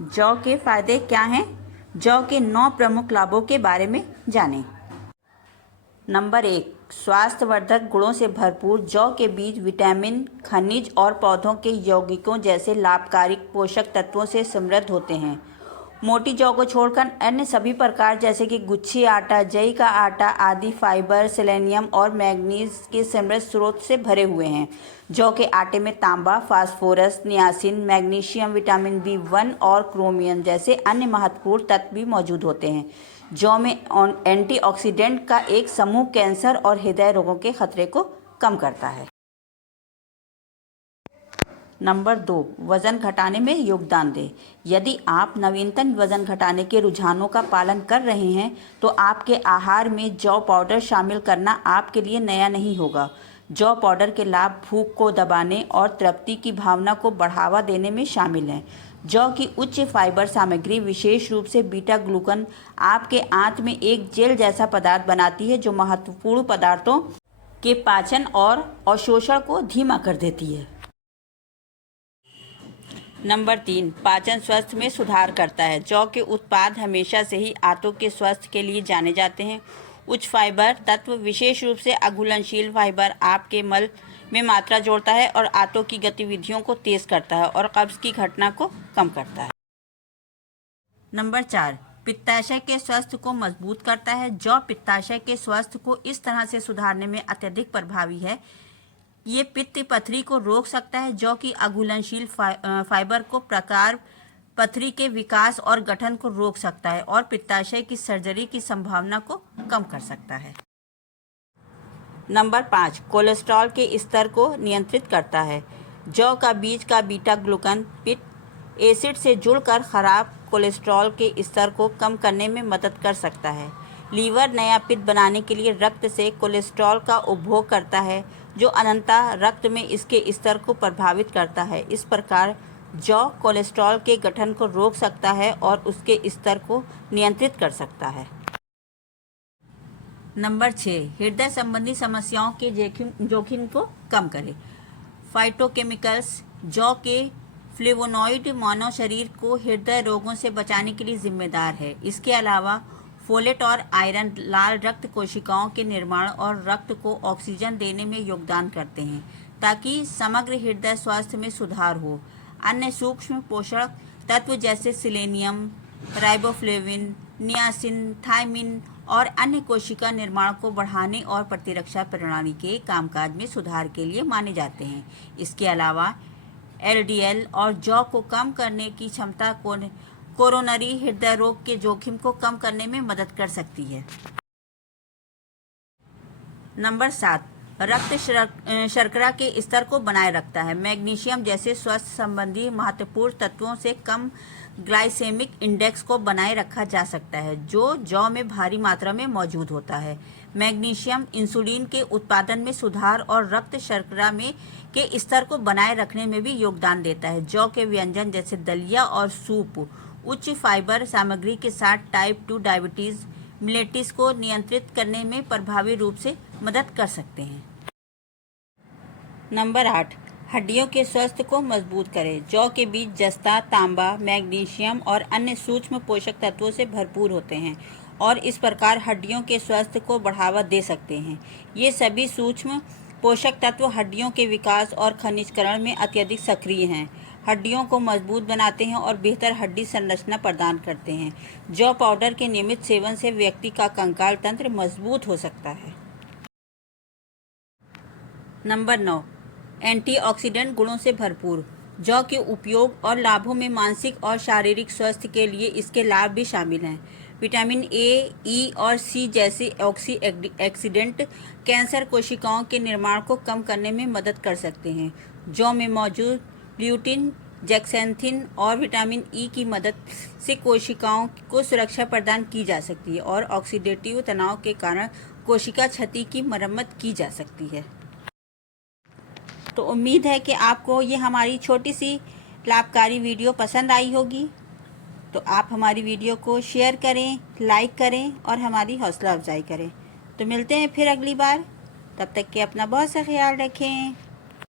जौ के फायदे क्या हैं? जौ के 9 प्रमुख लाभों के बारे में जानें। नंबर 1, स्वास्थ्यवर्धक गुणों से भरपूर जौ के बीज विटामिन, खनिज और पौधों के यौगिकों जैसे लाभकारी पोषक तत्वों से समृद्ध होते हैं। मोटी जौ को छोड़कर अन्य सभी प्रकार जैसे कि गुच्छी आटा, जई का आटा आदि फाइबर, सेलेनियम और मैग्नीज के समृद्ध स्रोत से भरे हुए हैं। जौ के आटे में तांबा, phosphorus, niacin, magnesium, vitamin B1 और क्रोमियम जैसे अन्य महत्वपूर्ण तत्व भी मौजूद होते हैं। जौ में एंटीऑक्सीडेंट का एक समूह कैंसर और हृदय रोगों के खतरे को कम करता है। नंबर 2, वज़न घटाने में योगदान दे। यदि आप नवीनतम वज़न घटाने के रुझानों का पालन कर रहे हैं तो आपके आहार में जौ पाउडर शामिल करना आपके लिए नया नहीं होगा। जौ पाउडर के लाभ भूख को दबाने और तृप्ति की भावना को बढ़ावा देने में शामिल हैं। जौ की उच्च फाइबर सामग्री, विशेष रूप से बीटा ग्लूकन, आपके आंत में एक जेल जैसा पदार्थ बनाती है जो महत्वपूर्ण पदार्थों के पाचन और अवशोषण को धीमा कर देती है। नंबर 3, पाचन स्वास्थ्य में सुधार करता है। जौ के उत्पाद हमेशा से ही आंतों के स्वास्थ्य के लिए जाने जाते हैं। उच्च फाइबर तत्व, विशेष रूप से अघुलनशील फाइबर, आपके मल में मात्रा जोड़ता है और आंतों की गतिविधियों को तेज करता है और कब्ज की घटना को कम करता है। नंबर 4, पित्ताशय के स्वास्थ्य को मजबूत करता है। जौ पित्ताशय के स्वास्थ्य को इस तरह से सुधारने में अत्यधिक प्रभावी है। ये पित्त पथरी को रोक सकता है। जौ की अघुलनशील फाइबर को प्रकार पथरी के विकास और गठन को रोक सकता है और पित्ताशय की सर्जरी की संभावना को कम कर सकता है। नंबर 5, कोलेस्ट्रॉल के स्तर को नियंत्रित करता है। जौ का बीज का बीटा ग्लूकन पित्त एसिड से जुड़कर खराब कोलेस्ट्रॉल के स्तर को कम करने में मदद कर सकता है। लीवर नया पित्त बनाने के लिए रक्त से कोलेस्ट्रॉल का उपभोग करता है जो अनंतः रक्त में इसके स्तर को प्रभावित करता है। इस प्रकार जौ कोलेस्ट्रॉल के गठन को रोक सकता है और उसके स्तर को नियंत्रित कर सकता है। नंबर 6, हृदय संबंधी समस्याओं के जोखिम को कम करे। फाइटोकेमिकल्स, जौ के फ्लेवोनॉइड मानव शरीर को हृदय रोगों से बचाने के लिए जिम्मेदार है। इसके अलावा फोलेट और आयरन लाल रक्त कोशिकाओं के निर्माण और रक्त को ऑक्सीजन देने में योगदान करते हैं ताकि समग्र हृदय स्वास्थ्य में सुधार हो। अन्य सूक्ष्म पोषक तत्व जैसे सेलेनियम, राइबोफ्लेविन, नियासिन, थायमिन और अन्य कोशिका निर्माण को बढ़ाने और प्रतिरक्षा प्रणाली के कामकाज में सुधार के लिए माने जाते हैं। इसके अलावा LDL और जौ को कम करने की क्षमता को कोरोनरी हृदय रोग के जोखिम को कम करने में मदद कर सकती है। नंबर 7, रक्त शर्करा के स्तर को बनाए रखता है। मैग्नीशियम जैसे स्वास्थ्य संबंधी महत्वपूर्ण तत्वों से कम ग्लाइसेमिक इंडेक्स को बनाए रखा जा सकता है जो जौ में भारी मात्रा में मौजूद होता है। मैग्नीशियम इंसुलिन के उत्पादन में सुधार और रक्त शर्करा में के स्तर को बनाए रखने में भी योगदान देता है। जौ के व्यंजन जैसे दलिया और सूप उच्च फाइबर सामग्री के साथ टाइप 2 डायबिटीज मिलेटिस को नियंत्रित करने में प्रभावी रूप से मदद कर सकते हैं। नंबर 8, हड्डियों के स्वास्थ्य को मजबूत करें। जौ के बीज जस्ता, तांबा, मैग्नीशियम और अन्य सूक्ष्म पोषक तत्वों से भरपूर होते हैं और इस प्रकार हड्डियों के स्वास्थ्य को बढ़ावा दे सकते हैं। ये सभी सूक्ष्म पोषक तत्व हड्डियों के विकास और खनिजकरण में अत्यधिक सक्रिय हैं, हड्डियों को मजबूत बनाते हैं और बेहतर हड्डी संरचना प्रदान करते हैं। जौ पाउडर के नियमित सेवन से व्यक्ति का कंकाल तंत्र मजबूत हो सकता है। नंबर 9, एंटीऑक्सीडेंट गुणों से भरपूर। जौ के उपयोग और लाभों में मानसिक और शारीरिक स्वास्थ्य के लिए इसके लाभ भी शामिल हैं। विटामिन A, E और C जैसे ऑक्सीडेंट कैंसर कोशिकाओं के निर्माण को कम करने में मदद कर सकते हैं। जौ में मौजूद ल्यूटिन, जेक्सेंथिन और विटामिन E की मदद से कोशिकाओं को सुरक्षा प्रदान की जा सकती है और ऑक्सीडेटिव तनाव के कारण कोशिका क्षति की मरम्मत की जा सकती है। तो उम्मीद है कि आपको ये हमारी छोटी सी लाभकारी वीडियो पसंद आई होगी। तो आप हमारी वीडियो को शेयर करें, लाइक करें और हमारी हौसला अफजाई करें। तो मिलते हैं फिर अगली बार। तब तक के अपना बहुत सा ख्याल रखें।